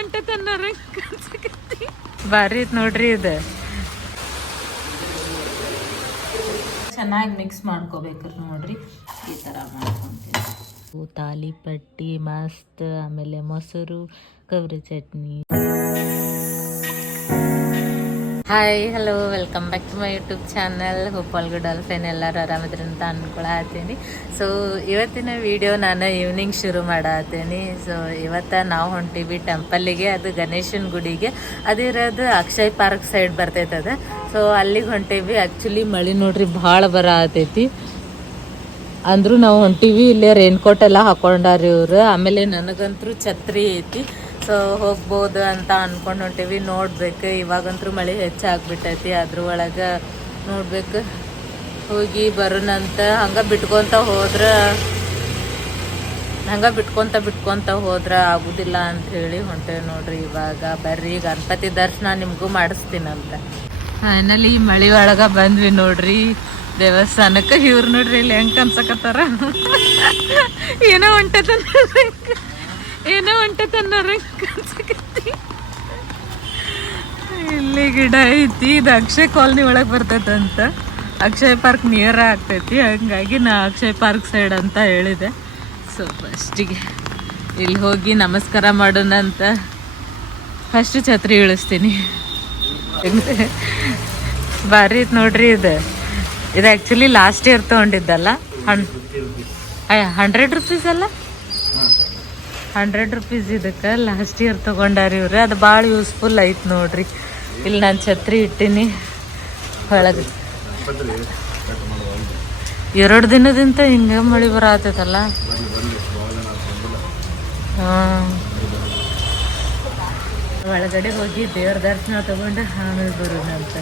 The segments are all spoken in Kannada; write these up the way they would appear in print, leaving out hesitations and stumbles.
ಹೊಂಟತನ್ನಾರ ಬಾರಿ ನೋಡ್ರಿ ಇದು ಚೆನ್ನಾಗಿ ಮಿಕ್ಸ್ ಮಾಡ್ಕೋಬೇಕ್ರಿ ನೋಡ್ರಿ ಈ ಥರ ಮಾಡ್ಕೊಂತೀನಿ. ತಾಲಿಪಟ್ಟಿ ಮಸ್ತ್, ಆಮೇಲೆ ಮೊಸರು, ಕೊಬ್ಬರಿ ಚಟ್ನಿ. Hi hello welcome back to my YouTube channel. Hope all good all fine, ಎಲ್ಲರೂ ಆರಾಮಿದ್ರಿ ಅಂತ ಅನ್ಕೊಳತ್ತೀನಿ. ಸೊ ಇವತ್ತಿನ ವಿಡಿಯೋ ನಾನು ಈವ್ನಿಂಗ್ ಶುರು ಮಾಡತ್ತೀನಿ. ಸೊ ಇವತ್ತು ನಾವು ಹೊಂಟೀವಿ ಟೆಂಪಲ್ಲಿಗೆ, ಅದು ಗಣೇಶನ ಗುಡಿಗೆ. ಅದಿರೋದು ಅಕ್ಷಯ್ ಪಾರ್ಕ್ ಸೈಡ್ ಬರ್ತೈತದ. ಸೊ ಅಲ್ಲಿಗೆ ಹೊಂಟೀವಿ. ಆ್ಯಕ್ಚುಲಿ ಮಳೆ ನೋಡ್ರಿ ಭಾಳ ಬರತೈತಿ, ಅಂದರೂ ನಾವು ಹೊಂಟೀವಿ. ಇಲ್ಲೇ ರೈನ್ಕೋಟ್ ಎಲ್ಲ ಹಾಕೊಂಡಾರ ಇವ್ರು. ಆಮೇಲೆ ನನಗಂತೂ ಛತ್ರಿ ಐತಿ, ಸೊ ಹೋಗ್ಬೋದು ಅಂತ ಅಂದ್ಕೊಂಡು ಹೊಂಟೀವಿ. ನೋಡ್ಬೇಕು, ಇವಾಗಂತೂ ಮಳೆ ಹೆಚ್ಚಾಗ್ಬಿಟ್ಟೈತಿ, ಅದ್ರ ಒಳಗೆ ನೋಡ್ಬೇಕು. ಹೋಗಿ ಬರೋಣಂತ. ಹಂಗೆ ಬಿಟ್ಕೊತ ಹೋದ್ರೆ ಆಗೋದಿಲ್ಲ ಅಂತ ಹೇಳಿ ಹೊಂಟೇವಿ ನೋಡ್ರಿ. ಇವಾಗ ಬರ್ರಿ ಗಣಪತಿ ದರ್ಶನ ನಿಮಗೂ ಮಾಡಿಸ್ತೀನಂತ. ಫೈನಲಿ ಮಳೆ ಒಳಗೆ ಬಂದ್ವಿ ನೋಡ್ರಿ ದೇವಸ್ಥಾನಕ್ಕೆ. ಇವ್ರು ನೋಡ್ರಿ ಇಲ್ಲಿ ಹೆಂಗೆ ಕನ್ಸಕತ್ತಾರ. ಏನೋ ಹೊಂಟತನ್ನಾರ ಕನ್ಸಕತ್ತಿ. ಇಲ್ಲಿ ಗಿಡ ಐತಿ, ಇದು ಅಕ್ಷಯ್ ಕಾಲನಿ ಒಳಗೆ ಬರ್ತೈತಂತ. ಅಕ್ಷಯ್ ಪಾರ್ಕ್ ನಿಯರ್ ಆಗ್ತೈತಿ, ಹಂಗಾಗಿ ನಾ ಅಕ್ಷಯ್ ಪಾರ್ಕ್ ಸೈಡ್ ಅಂತ ಹೇಳಿದೆ. ಸೊ ಫಸ್ಟಿಗೆ ಇಲ್ಲಿ ಹೋಗಿ ನಮಸ್ಕಾರ ಮಾಡೋಣ ಅಂತ ಫಸ್ಟ್ ಛತ್ರಿ ಇಳಿಸ್ತೀನಿ. ಭಾರಿ ಐತೆ ನೋಡ್ರಿ ಇದು ಆ್ಯಕ್ಚುಲಿ ಲಾಸ್ಟ್ ಇಯರ್ ತೊಗೊಂಡಿದ್ದಲ್ಲ. 100 ರುಪೀಸ್ ಅಲ್ಲ, 100 ರುಪೀಸ್ ಇದಕ್ಕೆ ಲಾಸ್ಟ್ ಇಯರ್ ತೊಗೊಂಡಾರ ಇವ್ರು. ಅದು ಭಾಳ ಯೂಸ್ಫುಲ್ ಐತೆ ನೋಡ್ರಿ. ಇಲ್ಲಿ ನಾನು ಛತ್ರಿ ಇಟ್ಟೀನಿ ಒಳಗೆ. 2 ದಿನದಿಂದ ಹಿಂಗೆ ಮಳೆ ಬರತ್ತೈತಲ್ಲ. ಹಾಂ, ಒಳಗಡೆ ಹೋಗಿ ದೇವ್ರ ದರ್ಶನ ತಗೊಂಡು ಆಮೇಲೆ ಬರೋಣ ಅಂತ.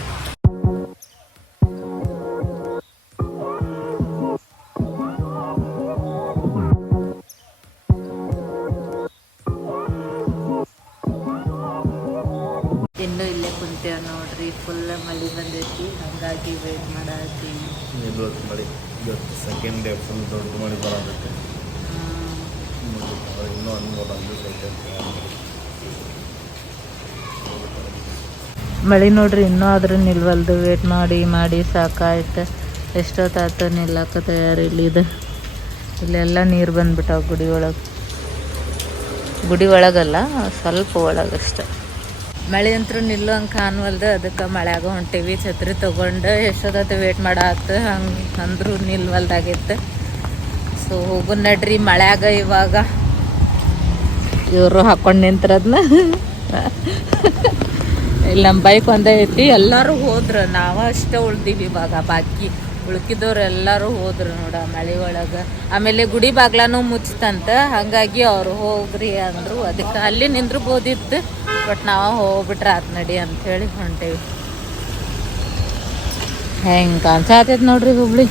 ಇನ್ನು ಇಲ್ಲೇ ಕುಂತೇವೆ ನೋಡ್ರಿ, ಫುಲ್ ಮಳೆ ಬಂದೈತಿ, ಹಾಗಾಗಿ ವೇಟ್ ಮಾಡತ್ತೀವಿ. ಸೆಕೆಂಡ್ ಡೇ ಫುಲ್ ದೊಡ್ಡ ಮಳೆ ಬರಬೇಕು. ಇನ್ನೂ ಮಳೆ ನೋಡ್ರಿ ಇನ್ನೂ ಆದ್ರೂ ನಿಲ್ವಲ್ದು. ವೇಟ್ ಮಾಡಿ ಸಾಕಾಯ್ತು. ಎಷ್ಟೊತ್ತಾಯ್ತು ನಿಲ್ಲಕ್ಕೆ ತಯಾರಿ. ಇಲ್ಲೆಲ್ಲ ನೀರು ಬಂದ್ಬಿಟ್ಟಾವ ಗುಡಿ ಒಳಗಲ್ಲ, ಸ್ವಲ್ಪ ಒಳಗಷ್ಟೆ. ಮಳೆ ಅಂತೂ ನಿಲ್ಲುವಂಗೆ ಕಾಣವಲ್ದು, ಅದಕ್ಕೆ ಮಳೆಯಾಗ ಹೊಂಟೀವಿ. ಛತ್ರಿ ತೊಗೊಂಡು ಎಷ್ಟೊತ್ತು ವೇಟ್ ಮಾಡಾತು, ಹಂಗೆ ಅಂದರೂ ನಿಲ್ವಲ್ದಾಗಿತ್ತು. ಸೊ ಹೋಗು ನಡ್ರಿ ಮಳೆಯಾಗ. ಇವಾಗ ಇವರು ಹಾಕೊಂಡು ನಿಂತಿರೋದನ್ನ ಇಲ್ಲಿ ನಮ್ಮ ಬೈಕ್ ಒಂದೇ ಐತಿ. ಎಲ್ಲರೂ ಹೋದ್ರು, ನಾವು ಅಷ್ಟೇ ಉಳ್ದೀವಿ. ಇವಾಗ ಬಾಕಿ ಉಳ್ಕಿದವ್ರು ಎಲ್ಲರೂ ಹೋದ್ರು ನೋಡ ಮಳೆ ಒಳಗೆ. ಆಮೇಲೆ ಗುಡಿ ಬಾಗ್ಲಾನು ಮುಚ್ಚತಂತ, ಹಾಗಾಗಿ ಅವ್ರು ಹೋಗ್ರಿ ಅಂದರು. ಅದಕ್ಕೆ ಅಲ್ಲಿ ನಿಂದ್ರಬೋದಿತ್ತು, ಬಟ್ ನಾವು ಹೋಗ್ಬಿಟ್ರೆ ಆತ್ ನಡಿ ಅಂಥೇಳಿ ಹೊಂಟೇವಿ. ಹೆಂಗೆ ಕಾಣಿಸತೈತೆ ನೋಡ್ರಿ ಹುಬ್ಳಿ.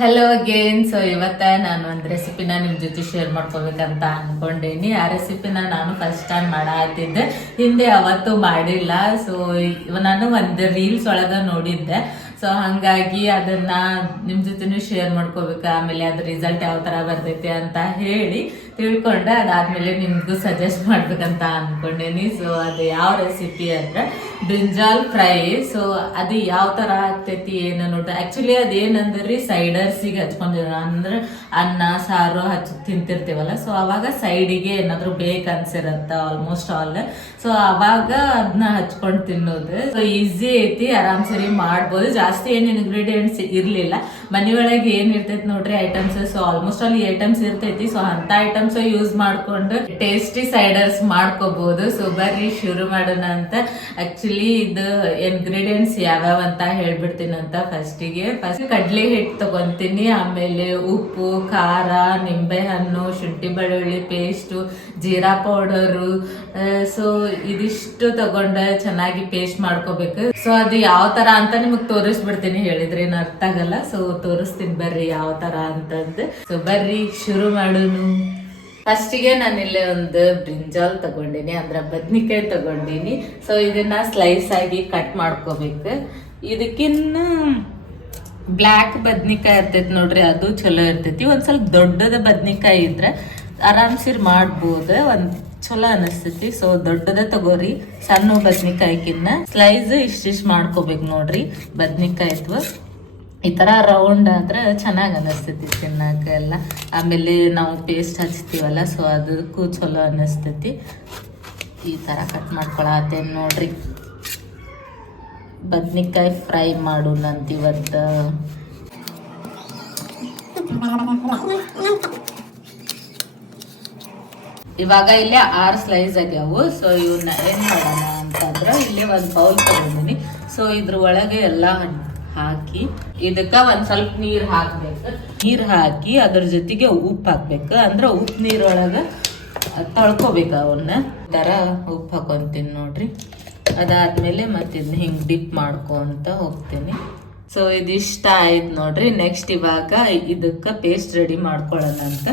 Hello again. ಸೊ ಇವತ್ತ ನಾನು ಒಂದು ರೆಸಿಪಿನ ನಿಮ್ಮ ಜೊತೆ ಶೇರ್ ಮಾಡ್ಕೋಬೇಕಂತ ಅನ್ಕೊಂಡೇನಿ. ಆ ರೆಸಿಪಿನ ನಾನು ಫಸ್ಟ್ ಟೈಮ್ ಮಾಡಾತಿದ್ದೆ, ಹಿಂದೆ ಯಾವತ್ತೂ ಮಾಡಿಲ್ಲ. ಸೊ ನಾನು ಒಂದು ರೀಲ್ಸ್ ಒಳಗೆ ನೋಡಿದ್ದೆ. ಸೊ ಹಾಗಾಗಿ ಅದನ್ನ ನಿಮ್ಮ ಜೊತೆನೂ ಶೇರ್ ಮಾಡ್ಕೋಬೇಕು. ಆಮೇಲೆ ಅದ್ರ ರಿಸಲ್ಟ್ ಯಾವ ಥರ ಬರ್ತೈತಿ ಅಂತ ಹೇಳಿ ತಿಳ್ಕೊಂಡೆ. ಅದಾದ್ಮೇಲೆ ನಿಮ್ಗೂ ಸಜೆಸ್ಟ್ ಮಾಡ್ಬೇಕಂತ ಅನ್ಕೊಂಡೇನಿ. ಸೊ ಅದು ಯಾವ ರೆಸಿಪಿ ಅಂದ್ರೆ ಬ್ರಿಂಜಾಲ್ ಫ್ರೈ. ಸೊ ಅದು ಯಾವ ಥರ ಆಗ್ತೈತಿ ಏನು ನೋಡ್ರಿ. ಆ್ಯಕ್ಚುಲಿ ಅದೇನಂದ್ರಿ ಸೈಡರ್ಸಿಗೆ ಹಚ್ಕೊಂಡಿರೋ, ಅಂದ್ರೆ ಅನ್ನ ಸಾರು ತಿಂತಿರ್ತೀವಲ್ಲ, ಸೊ ಅವಾಗ ಸೈಡಿಗೆ ಏನಾದರೂ ಬೇಕು ಅನ್ಸಿರತ್ತ ಆಲ್ಮೋಸ್ಟ್ ಆಲ್. ಸೊ ಅವಾಗ ಅದನ್ನ ಹಚ್ಕೊಂಡು ತಿನ್ನೋದು. ಸೊ ಈಸಿ ಐತಿ, ಆರಾಮ್ ಸರಿ ಮಾಡ್ಬೋದು. ಜಾಸ್ತಿ ಏನು ಇಂಗ್ರೀಡಿಯೆಂಟ್ಸ್ ಇರಲಿಲ್ಲ, ಮನೆಯೊಳಗೆ ಏನು ಇರ್ತೈತಿ ನೋಡ್ರಿ items. So almost all items ಇರ್ತೈತಿ. ಸೊ ಅಂತ ಐಟಮ್ಸ್ ಯೂಸ್ ಮಾಡ್ಕೊಂಡು ಟೇಸ್ಟಿ ಸೈಡರ್ಸ್ ಮಾಡ್ಕೋಬಹುದು. ಸೊ ಬರ್ರಿ ಶುರು ಮಾಡೋಣ ಅಂತ. ಆಕ್ಚುಲಿ ಇದು ಇಂಗ್ರೀಡಿಯೆಂಟ್ಸ್ ಯಾವ್ಯಾವ ಅಂತ ಹೇಳ್ಬಿಡ್ತೀನಿ ಅಂತ. ಫಸ್ಟ್ ಕಡ್ಲೆ ಹಿಟ್ಟು ತಗೊಂತೀನಿ, ಆಮೇಲೆ ಉಪ್ಪು, ಖಾರ, ನಿಂಬೆ ಹಣ್ಣು, ಶುಂಠಿ ಬೆಳ್ಳುಳ್ಳಿ ಪೇಸ್ಟು, ಜೀರಾ ಪೌಡರು. ಸೊ ಇದಿಷ್ಟು ತಗೊಂಡ ಚೆನ್ನಾಗಿ ಪೇಸ್ಟ್ ಮಾಡ್ಕೋಬೇಕು. ಸೊ ಅದು ಯಾವ ತರ ಅಂತ ನಿಮಗ್ ತೋರಿಸ್ಬಿಡ್ತೀನಿ, ಹೇಳಿದ್ರೆ ಏನು ಅರ್ಥ ಆಗಲ್ಲ. ಸೊ ತೋರಿಸ್ತೀನಿ ಬರ್ರಿ ಯಾವ ತರ ಅಂತಂದು. ಸೊ ಬರ್ರಿ ಶುರು ಮಾಡೋನು. ಫಸ್ಟಿಗೆ ನಾನು ಇಲ್ಲೇ ಒಂದು ಬ್ರಿಂಜಾಲ್ ತಗೊಂಡಿನಿ, ಅಂದ್ರೆ ಬದ್ನಿಕಾಯಿ ತಗೊಂಡಿನಿ. ಸೊ ಇದನ್ನ ಸ್ಲೈಸ್ ಆಗಿ ಕಟ್ ಮಾಡ್ಕೋಬೇಕು. ಇದಕ್ಕಿನ್ನ ಬ್ಲ್ಯಾಕ್ ಬದ್ನಿಕಾಯಿ ಇರ್ತೈತಿ ನೋಡ್ರಿ, ಅದು ಚಲೋ ಇರ್ತೈತಿ. ಒಂದ್ ಸ್ವಲ್ಪ ದೊಡ್ಡದ ಬದ್ನಿಕಾಯಿ ಇದ್ರೆ ಆರಾಮ್ಸಿರ್ ಮಾಡ್ಬೋದು. ಒಂದ್ ಚಲೋ ಅನಿಸ್ತೈತಿ. ಸೊ ದೊಡ್ಡದ ತಗೋರಿ, ಸಣ್ಣ ಬದ್ನಿಕಾಯಿಕಿನ್ನ ಸ್ಲೈಸ್ ಇಷ್ಟಿಷ್ಟು ಮಾಡ್ಕೋಬೇಕು ನೋಡ್ರಿ. ಬದ್ನಿಕಾಯಿ ಅಥವಾ ಈ ಥರ ರೌಂಡ್ ಆದ್ರೆ ಚೆನ್ನಾಗಿ ಅನಿಸ್ತೈತಿ ತಿನ್ನಕ ಎಲ್ಲ. ಆಮೇಲೆ ನಾವು ಪೇಸ್ಟ್ ಹಚ್ತೀವಲ್ಲ, ಸೊ ಅದಕ್ಕೂ ಚಲೋ ಅನಿಸ್ತೈತಿ. ಈ ಥರ ಕಟ್ ಮಾಡ್ಕೊಳತ್ತೇನೆ ನೋಡ್ರಿ. ಬದ್ನಿಕಾಯಿ ಫ್ರೈ ಮಾಡೋಣಂತ ಇವತ್ತು. ಇವಾಗ ಇಲ್ಲೇ 6 ಸ್ಲೈಸ್ ಆಗ್ಯಾವು. ಸೊ ಇವನ್ನ ಏನ್ ಮಾಡೋಣ ಅಂತಂದ್ರೆ ಇಲ್ಲಿ ಒಂದು ಬೌಲ್ ತಗೊಂಡಿನಿ. ಸೊ ಇದ್ರ ಒಳಗೆ ಎಲ್ಲ ಹಾಕಿ ಇದಕ್ಕ ಒಂದ್ ಸ್ವಲ್ಪ ನೀರ್ ಹಾಕ್ಬೇಕು. ನೀರ್ ಹಾಕಿ ಅದ್ರ ಜೊತೆಗೆ ಉಪ್ಪು ಹಾಕ್ಬೇಕು. ಅಂದ್ರೆ ಉಪ್ಪು ನೀರೊಳಗ ತೊಳ್ಕೊಬೇಕು ಅವನ್ನ. ತರ ಉಪ್ಪು ಹಾಕೊಂತೀನಿ ನೋಡ್ರಿ. ಅದಾದ್ಮೇಲೆ ಮತ್ತೆ ಇದನ್ನ ಹಿಂಗ್ ಡಿಪ್ ಮಾಡ್ಕೊಂತ ಹೋಗ್ತೀನಿ. ಸೊ ಇದಿಷ್ಟ ಆಯ್ತು ನೋಡ್ರಿ. ನೆಕ್ಸ್ಟ್ ಇವಾಗ ಇದಕ್ಕ ಪೇಸ್ಟ್ ರೆಡಿ ಮಾಡ್ಕೊಳ್ಳೋಣ ಅಂತ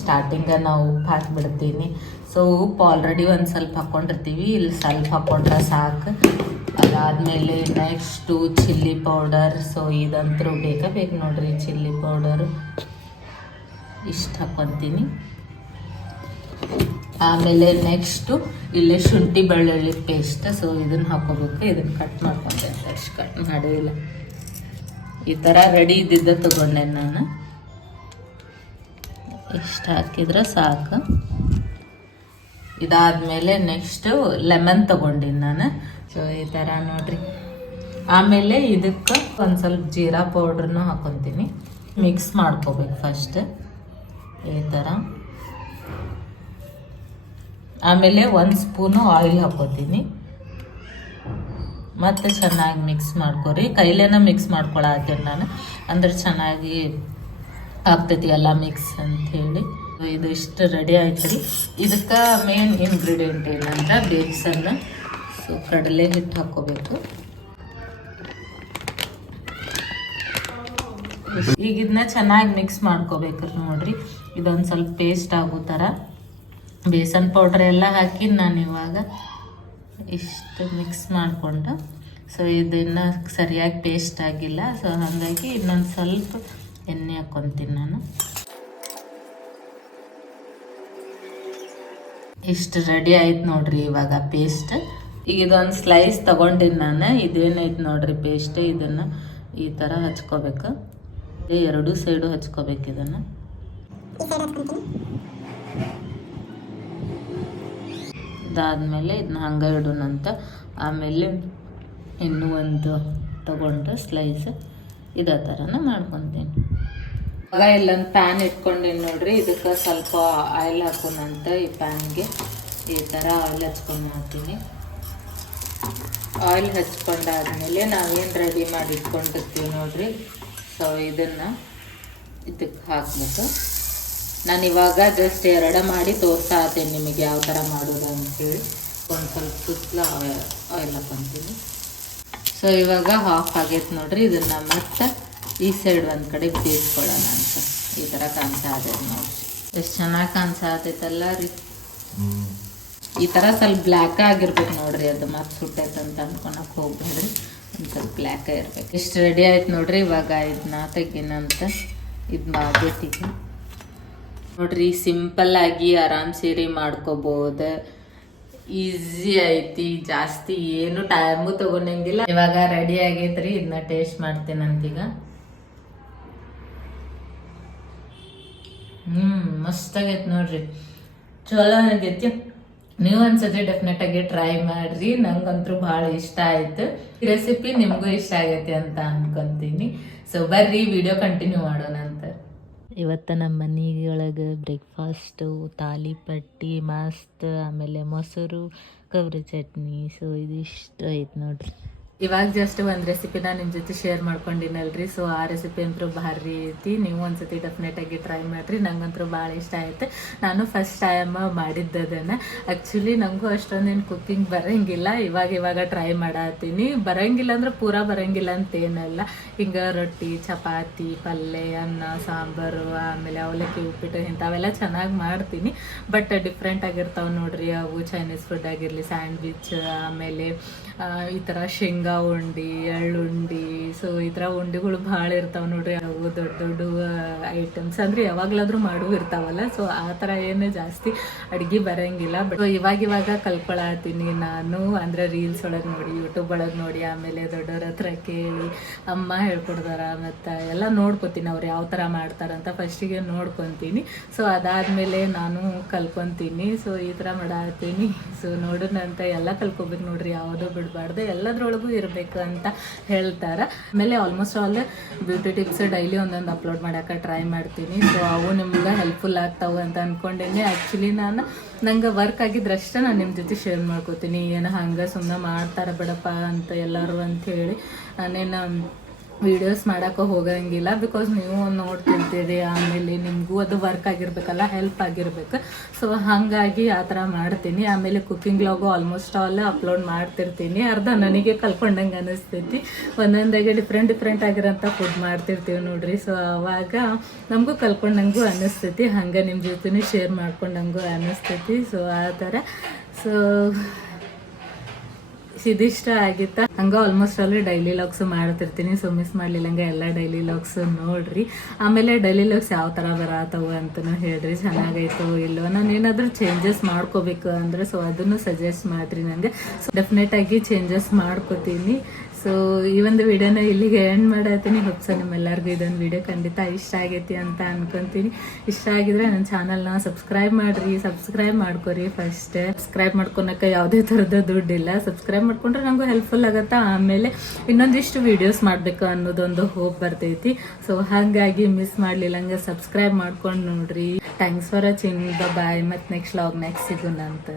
ಸ್ಟಾರ್ಟಿಂಗ ನಾವು ಉಪ್ಪು ಹಾಕಿಬಿಡ್ತೀನಿ. ಸೊ ಉಪ್ಪು ಆಲ್ರೆಡಿ ಒಂದು ಸ್ವಲ್ಪ ಹಾಕ್ಕೊಂಡಿರ್ತೀವಿ, ಇಲ್ಲಿ ಸ್ವಲ್ಪ ಹಾಕ್ಕೊಂಡ್ರೆ ಸಾಕು. ಅದಾದಮೇಲೆ ನೆಕ್ಸ್ಟು ಚಿಲ್ಲಿ ಪೌಡರ್. ಸೊ ಇದಂತರೂ ಬೇಕು ನೋಡ್ರಿ, ಚಿಲ್ಲಿ ಪೌಡರು ಇಷ್ಟು ಹಾಕ್ಕೊತೀನಿ. ಆಮೇಲೆ ನೆಕ್ಸ್ಟು ಇಲ್ಲೇ ಶುಂಠಿ ಬೆಳ್ಳುಳ್ಳಿ ಪೇಸ್ಟ್. ಸೊ ಇದನ್ನು ಹಾಕೋಬೇಕು. ಇದನ್ನು ಕಟ್ ಮಾಡ್ಕೊಂಡೆ, ಅಷ್ಟು ಕಟ್ ಮಾಡಿಲ್ಲ. ಈ ಥರ ರೆಡಿ ಇದ್ದಿದ್ದ ತಗೊಂಡೆ ನಾನು. ಇಷ್ಟು ಹಾಕಿದ್ರೆ ಸಾಕು. ಇದಾದ್ಮೇಲೆ ನೆಕ್ಸ್ಟು ಲೆಮನ್ ತಗೊಂಡಿನಿ ನಾನು. ಸೊ ಈ ಥರ ನೋಡ್ರಿ. ಆಮೇಲೆ ಇದಕ್ಕೆ ಒಂದು ಸ್ವಲ್ಪ ಜೀರಾ ಪೌಡ್ರನ್ನು ಹಾಕೊತೀನಿ. ಮಿಕ್ಸ್ ಮಾಡ್ಕೋಬೇಕು ಫಸ್ಟ್ ಈ ಥರ. ಆಮೇಲೆ 1 ಸ್ಪೂನು ಆಯಿಲ್ ಹಾಕೋತೀನಿ. ಮತ್ತು ಚೆನ್ನಾಗಿ ಮಿಕ್ಸ್ ಮಾಡ್ಕೊರಿ. ಕೈಲೇನ ಮಿಕ್ಸ್ ಮಾಡ್ಕೊಳತ್ತೇನೆ ನಾನು, ಅಂದ್ರೆ ಚೆನ್ನಾಗಿ ಆಗ್ತೈತಿ ಎಲ್ಲ ಮಿಕ್ಸ್ ಅಂಥೇಳಿ. ಇದು ಇಷ್ಟು ರೆಡಿ ಆಯ್ತು ರೀ. ಇದಕ್ಕೆ ಮೇನ್ ಇಂಗ್ರೀಡಿಯೆಂಟ್ ಏನಂದ್ರೆ ಬೇಸನ್. ಸೊ ಕಡಲೆ ಹಿಟ್ಟು ಹಾಕ್ಕೋಬೇಕು. ಈಗ ಇದನ್ನ ಚೆನ್ನಾಗಿ ಮಿಕ್ಸ್ ಮಾಡ್ಕೋಬೇಕ್ರಿ ನೋಡ್ರಿ. ಇದೊಂದು ಸ್ವಲ್ಪ ಪೇಸ್ಟ್ ಆಗೋ ಥರ. ಬೇಸನ್ ಪೌಡ್ರ್ ಎಲ್ಲ ಹಾಕಿ ನಾನು ಇವಾಗ ಇಷ್ಟು ಮಿಕ್ಸ್ ಮಾಡಿಕೊಂಡು. ಸೊ ಇದನ್ನು ಸರಿಯಾಗಿ ಪೇಸ್ಟ್ ಆಗಿಲ್ಲ. ಸೊ ಹಾಗಾಗಿ ಇನ್ನೊಂದು ಸ್ವಲ್ಪ ಎಣ್ಣೆ ಹಾಕ್ಕೊತೀನಿ ನಾನು. ಇಷ್ಟು ರೆಡಿ ಆಯ್ತು ನೋಡ್ರಿ ಇವಾಗ ಪೇಸ್ಟ್. ಈಗ ಇದೊಂದು ಸ್ಲೈಸ್ ತಗೊಂಡಿನಿ ನಾನು. ಇದೇನೈತೆ ನೋಡ್ರಿ ಪೇಸ್ಟ್. ಇದನ್ನು ಈ ಥರ ಹಚ್ಕೋಬೇಕು. ಎರಡೂ ಸೈಡು ಹಚ್ಕೋಬೇಕು. ಇದನ್ನು ಇದಾದ್ಮೇಲೆ ಇದನ್ನ ಹಂಗೆ ಇಡೋಣಂತ. ಆಮೇಲೆ ಇನ್ನೂ ಒಂದು ತಗೊಂಡು ಸ್ಲೈಸ್ ಇದೇ ಥರನ ಮಾಡ್ಕೊತೀನಿ. ಆಗ ಇಲ್ಲೊಂದು ಪ್ಯಾನ್ ಇಟ್ಕೊಂಡೇನು ನೋಡ್ರಿ. ಇದಕ್ಕೆ ಸ್ವಲ್ಪ ಆಯಿಲ್ ಹಾಕೋಣಂತ. ಈ ಪ್ಯಾನ್ಗೆ ಈ ಥರ ಆಯಿಲ್ ಹಚ್ಕೊಂಡು ಮಾಡ್ತೀನಿ. ಆಯಿಲ್ ಹಚ್ಕೊಂಡಾದ್ಮೇಲೆ ನಾವೇನು ರೆಡಿ ಮಾಡಿ ಇಟ್ಕೊಂಡಿರ್ತೀವಿ ನೋಡ್ರಿ. ಸೊ ಇದನ್ನು ಇದಕ್ಕೆ ಹಾಕ್ಬೇಕು. ನಾನು ಇವಾಗ ಜಸ್ಟ್ 2 ಮಾಡಿ ತೋರಿಸ್ತಾ ಇದ್ದೀನಿ ನಿಮಗೆ ಯಾವ ಥರ ಮಾಡೋದು ಅಂತೇಳಿ. ಒಂದು ಸ್ವಲ್ಪ ಸುತ್ತಲ ಆಯಿಲ್ ಹಾಕೊತೀನಿ. ಸೊ ಇವಾಗ ಹಾಫ್ ಆಗೈತೆ ನೋಡ್ರಿ. ಇದನ್ನು ಮತ್ತೆ ಈ ಸೈಡ್ ಒಂದು ಕಡೆ ಬೇಯಿಸ್ಕೊಳ್ಳೋಣ ಅಂತ. ಈ ಥರ ಕಾಣಿಸಾತೈತೆ ನೋಡಿ. ಎಷ್ಟು ಚೆನ್ನಾಗಿ ಕಾಣಿಸಾತೈತಲ್ಲ ರೀ. ಈ ಥರ ಸ್ವಲ್ಪ ಬ್ಲ್ಯಾಕ್ ಆಗಿರ್ಬೇಕು ನೋಡ್ರಿ. ಅದು ಮತ್ತೆ ಸುಟ್ಟೈತೆ ಅಂತ ಅನ್ಕೊಳಕ್ಕೆ ಹೋಗ್ಬೇಡ್ರಿ. ಒಂದು ಸ್ವಲ್ಪ ಬ್ಲ್ಯಾಕ್ ಇರ್ಬೇಕು. ಇಷ್ಟು ರೆಡಿ ಆಯ್ತು ನೋಡ್ರಿ. ಇವಾಗ ಇದನ್ನ ತೆಗಿನಂತ ಇದು ಮಾಡಬೇಕೀಗ ನೋಡ್ರಿ. ಸಿಂಪಲ್ ಆಗಿ ಆರಾಮ್ ಸೇರಿ ಮಾಡ್ಕೋಬಹುದು. ಈಸಿ ಐತಿ, ಜಾಸ್ತಿ ಏನು ಟೈಮು ತಗೊಂಡಂಗಿಲ್ಲ. ಇವಾಗ ರೆಡಿ ಆಗೈತ್ರಿ. ಇದನ್ನ ಟೇಸ್ಟ್ ಮಾಡ್ತೇನಂತೀಗ. ಮಸ್ತ್ ಆಗೈತೆ ನೋಡ್ರಿ. ಚಲೋ ಆಗೈತಿ. ನೀವು ಒಂದ್ಸತಿ ಡೆಫಿನೆಟ್ ಆಗಿ ಟ್ರೈ ಮಾಡ್ರಿ. ನಂಗಂತೂ ಭಾಳ ಇಷ್ಟ ಆಯ್ತು. ಈ ರೆಸಿಪಿ ನಿಮಗೂ ಇಷ್ಟ ಆಗೈತಿ ಅಂತ ಅನ್ಕೊಂತೀನಿ. ಸೊ ಬರ್ರಿ ವಿಡಿಯೋ ಕಂಟಿನ್ಯೂ ಮಾಡೋಣ ಅಂತ. ಇವತ್ತು ನಮ್ಮ ಮನೆಯೊಳಗೆ ಬ್ರೇಕ್ಫಾಸ್ಟು ತಾಲಿಪಟ್ಟಿ ಮಸ್ತ್, ಆಮೇಲೆ ಮೊಸರು, ಕೊಬ್ಬರಿ ಚಟ್ನಿ. ಸೊ ಇದಿಷ್ಟು ಐತೆ ನೋಡ್ರಿ. ಇವಾಗ ಜಸ್ಟ್ ಒಂದು ರೆಸಿಪಿನ ನಿಮ್ಮ ಜೊತೆ ಶೇರ್ ಮಾಡ್ಕೊಂಡಿನಲ್ರಿ. ಸೊ ಆ ರೆಸಿಪಿ ಅಂತೂ ಭಾರಿ ಐತಿ. ನೀವು ಒಂದ್ಸತಿ ಡೆಫಿನೆಟಾಗಿ ಟ್ರೈ ಮಾಡಿರಿ. ನಂಗಂತೂ ಭಾಳ ಇಷ್ಟ ಆಯ್ತು. ನಾನು ಫಸ್ಟ್ ಟೈಮ್ ಮಾಡಿದ್ದದನ್ನು. ಆ್ಯಕ್ಚುಲಿ ನನಗೂ ಅಷ್ಟೊಂದೇನು ಕುಕ್ಕಿಂಗ್ ಬರೋಂಗಿಲ್ಲ. ಇವಾಗ ಟ್ರೈ ಮಾಡತ್ತೀನಿ. ಬರೋಂಗಿಲ್ಲ ಅಂದ್ರೆ ಪೂರಾ ಬರೋಂಗಿಲ್ಲ ಅಂತೇನಲ್ಲ. ಹಿಂಗೆ ರೊಟ್ಟಿ, ಚಪಾತಿ, ಪಲ್ಯ, ಅನ್ನ, ಸಾಂಬಾರು, ಆಮೇಲೆ ಅವಲಕ್ಕಿ, ಉಪ್ಪಿಟ್ಟು ಇಂಥವೆಲ್ಲ ಚೆನ್ನಾಗಿ ಮಾಡ್ತೀನಿ. ಬಟ್ ಡಿಫ್ರೆಂಟ್ ಆಗಿರ್ತಾವೆ ನೋಡ್ರಿ ಅವು. ಚೈನೀಸ್ ಫುಡ್ ಆಗಿರಲಿ, ಸ್ಯಾಂಡ್ವಿಚ್, ಆಮೇಲೆ ಈ ಥರ ಶೇಂಗಾ ಶೇಂಗಾ ಉಂಡಿ ಎಳ್ಳುಂಡಿ ಸೊ ಈ ಥರ ಉಂಡಿಗಳು ಭಾಳ ಇರ್ತಾವೆ ನೋಡ್ರಿ. ಅವು ದೊಡ್ಡ ದೊಡ್ಡ ಐಟಮ್ಸ್ ಅಂದರೆ ಯಾವಾಗಲಾದ್ರೂ ಮಾಡುವ ಇರ್ತಾವಲ್ಲ. ಸೊ ಆ ಥರ ಏನು ಜಾಸ್ತಿ ಅಡುಗೆ ಬರೋಂಗಿಲ್ಲ. ಬಟ್ ಇವಾಗ ಕಲ್ಕೊಳತ್ತೀನಿ ನಾನು, ಅಂದರೆ ರೀಲ್ಸ್ ಒಳಗೆ ನೋಡಿ, ಯೂಟ್ಯೂಬ್ ಒಳಗೆ ನೋಡಿ, ಆಮೇಲೆ ದೊಡ್ಡವ್ರ ಹತ್ರ ಕೇಳಿ ಅಮ್ಮ ಹೇಳ್ಕೊಡ್ತಾರ, ಮತ್ತು ಎಲ್ಲ ನೋಡ್ಕೊತೀನಿ ಅವ್ರು ಯಾವ ಥರ ಮಾಡ್ತಾರಂತ ಫಸ್ಟಿಗೆ ನೋಡ್ಕೊತೀನಿ. ಸೊ ಅದಾದಮೇಲೆ ನಾನು ಕಲ್ಕೊತೀನಿ. ಸೊ ಈ ಥರ ಮಾಡತ್ತೀನಿ. ಸೊ ನೋಡೋಣಂತ ಎಲ್ಲ ಕಲ್ಕೊಬೇಕು ನೋಡ್ರಿ, ಯಾವುದೋ ಬಿಡಬಾರ್ದು, ಎಲ್ಲದ್ರೊಳಗೂ ಇರಬೇಕು ಅಂತ ಹೇಳ್ತಾರೆ. ಆಮೇಲೆ almost all beauty tips daily ಒಂದೊಂದು ಅಪ್ಲೋಡ್ ಮಾಡೋಕೆ ಟ್ರೈ ಮಾಡ್ತೀನಿ. ಸೊ ಅವು ನಿಮ್ಗೆ ಹೆಲ್ಪ್ಫುಲ್ ಆಗ್ತಾವೆ ಅಂತ ಅಂದ್ಕೊಂಡೇನೆ. ಆ್ಯಕ್ಚುಲಿ ನಂಗೆ ವರ್ಕ್ ಆಗಿದ್ರಷ್ಟೇ ನಾನು ನಿಮ್ಮ ಜೊತೆ ಶೇರ್ ಮಾಡ್ಕೋತೀನಿ. ಏನು ಹಂಗೆ ಸುಮ್ಮನೆ ಮಾಡ್ತಾರೆ ಬಿಡಪ್ಪ ಅಂತ ಎಲ್ಲರೂ ಅಂಥೇಳಿ ನಾನೇನು ವೀಡಿಯೋಸ್ ಮಾಡೋಕೆ ಹೋಗಂಗಿಲ್ಲ. ಬಿಕಾಸ್ ನೀವು ನೋಡ್ತಿರ್ತೀರಿ, ಆಮೇಲೆ ನಿಮಗೂ ಅದು ವರ್ಕ್ ಆಗಿರ್ಬೇಕಲ್ಲ, ಹೆಲ್ಪ್ ಆಗಿರ್ಬೇಕು. ಸೊ ಹಾಗಾಗಿ ಆ ಥರ ಮಾಡ್ತೀನಿ. ಆಮೇಲೆ cooking vlog almost all upload ಮಾಡ್ತಿರ್ತೀನಿ. ಅರ್ಧ ನನಗೆ ಕಲ್ಕೊಂಡಂಗೆ ಅನ್ನಿಸ್ತೈತಿ. ಒಂದೊಂದಾಗೆ ಡಿಫ್ರೆಂಟ್ ಆಗಿರೋಂಥ ಫುಡ್ ಮಾಡ್ತಿರ್ತೀವಿ ನೋಡ್ರಿ. ಸೊ ಅವಾಗ ನಮಗೂ ಕಲ್ಕೊಂಡಂಗೂ ಅನ್ನಿಸ್ತೈತಿ, ಹಂಗೆ ನಿಮ್ಮ ಜೊತೆ ಶೇರ್ ಮಾಡ್ಕೊಂಡಂಗೂ ಅನ್ನಿಸ್ತೈತಿ. ಸೊ ಆ ಥರ ಸೊ ಇದಿಷ್ಟ ಆಗಿತ್ತಾ. ಹಂಗೆ ಆಲ್ಮೋಸ್ಟ್ ಆಲ್ ಡೈಲಿ ಲಾಗ್ಸ್ ಮಾಡ್ತಿರ್ತೀನಿ. ಸೊ ಮಿಸ್ ಮಾಡ್ಲಿಲ್ಲಂಗೆ ಎಲ್ಲ ಡೈಲಿ ಲಾಗ್ಸ್ ನೋಡ್ರಿ. ಆಮೇಲೆ ಡೈಲಿ ಲಾಗ್ಸ್ ಯಾವ ಥರ ಬರತ್ತವು ಅಂತಲೂ ಹೇಳ್ರಿ, ಚೆನ್ನಾಗೈತೋ ಇಲ್ಲೋ. ನಾನು ಏನಾದರೂ ಚೇಂಜಸ್ ಮಾಡ್ಕೋಬೇಕು ಅಂದರೆ ಸೊ ಅದನ್ನು ಸಜೆಸ್ಟ್ ಮಾಡಿರಿ ನನಗೆ. ಸೊ ಡೆಫಿನೆಟಾಗಿ ಚೇಂಜಸ್ ಮಾಡ್ಕೋತೀನಿ. ಸೊ ಈ ಒಂದು ವಿಡಿಯೋನ ಇಲ್ಲಿಗೆ ಎಂಡ್ ಮಾಡತ್ತೀನಿ. ಹೊಸ ನಿಮ್ಮೆಲ್ಲರಿಗೂ ಇದೊಂದು ವಿಡಿಯೋ ಖಂಡಿತ ಇಷ್ಟ ಆಗೈತಿ ಅಂತ ಅನ್ಕೊಂತೀನಿ. ಇಷ್ಟ ಆಗಿದ್ರೆ ನನ್ನ ಚಾನಲ್ನ ಸಬ್ಸ್ಕ್ರೈಬ್ ಮಾಡ್ಕೊರಿ. ಫಸ್ಟ್ ಸಬ್ಸ್ಕ್ರೈಬ್ ಮಾಡ್ಕೊಳಕ್ಕೆ ಯಾವುದೇ ಥರದ ದುಡ್ಡಿಲ್ಲ. ಸಬ್ಸ್ಕ್ರೈಬ್ ಮಾಡ್ಕೊಂಡ್ರೆ ನನಗೂ ಹೆಲ್ಪ್ಫುಲ್ ಆಗುತ್ತೆ. ಆಮೇಲೆ ಇನ್ನೊಂದಿಷ್ಟು ವಿಡಿಯೋಸ್ ಮಾಡಬೇಕು ಅನ್ನೋದೊಂದು ಹೋಪ್ ಬರ್ತೈತಿ. ಸೊ ಹಾಗಾಗಿ ಮಿಸ್ ಮಾಡ್ಲಿಲ್ಲಂಗೆ ಸಬ್ಸ್ಕ್ರೈಬ್ ಮಾಡ್ಕೊಂಡು ನೋಡ್ರಿ. Thanks for watching. ಬಾಯ್. ಮತ್ತು ನೆಕ್ಸ್ಟ್ ಲಾಗ್ ನೆಕ್ಸ್ಟ್ ಸಿಗೋಣ ಅಂತ.